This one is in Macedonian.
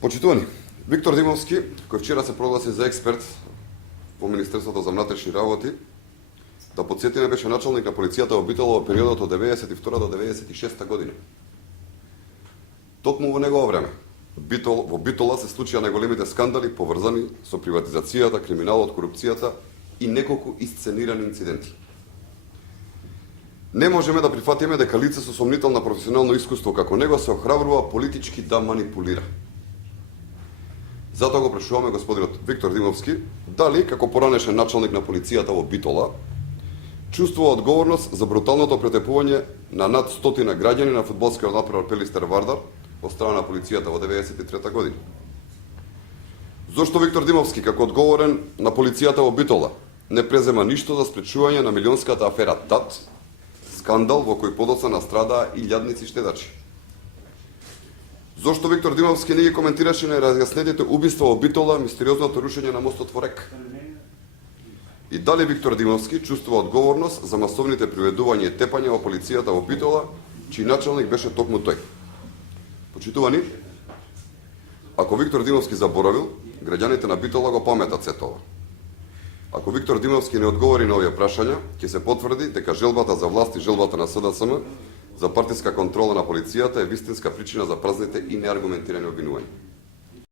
Почитувани, Виктор Димовски, кој вчера се прогласи за експерт во Министерството за внатрешни работи, да подсетиме беше началник на полицијата во Битола во периодот од 92 до 96 година. Токму во негово време, во Битола се случија најголемите скандали поврзани со приватизацијата, криминалот, корупцијата и неколку исценирани инциденти. Не можеме да прифатиме дека лице со сомнително на професионално искуство како него се охрабрува политички да манипулира. Затоа го прашуваме господинот Виктор Димовски дали, како поранешен началник на полицијата во Битола, чувствува одговорност за бруталното претепување на над 100 граѓани на фудбалскиот натпревар Пелистер Вардар од страна на полицијата во 93 година. Зошто Виктор Димовски, како одговорен на полицијата во Битола, не презема ништо за спречување на милионската афера ТАТ, скандал во кој подоцна настрадаа илјадници штедачи? Зошто Виктор Димовски не ги коментираше на разјаснетите убиства во Битола, мистериозното рушење на мостот во Рек? И дали Виктор Димовски чувствува одговорност за масовните приведувања и тепања во полицијата во Битола, чиј началник беше токму тој? Почитувани, ако Виктор Димовски заборавил, граѓаните на Битола го паметат сето ова. Ако Виктор Димовски не одговори на овие прашања, ќе се потврди дека желбата за власт и желбата на СДСМ за партиска контрола на полицијата е вистинска причина за празните и неаргументирани обвинувања.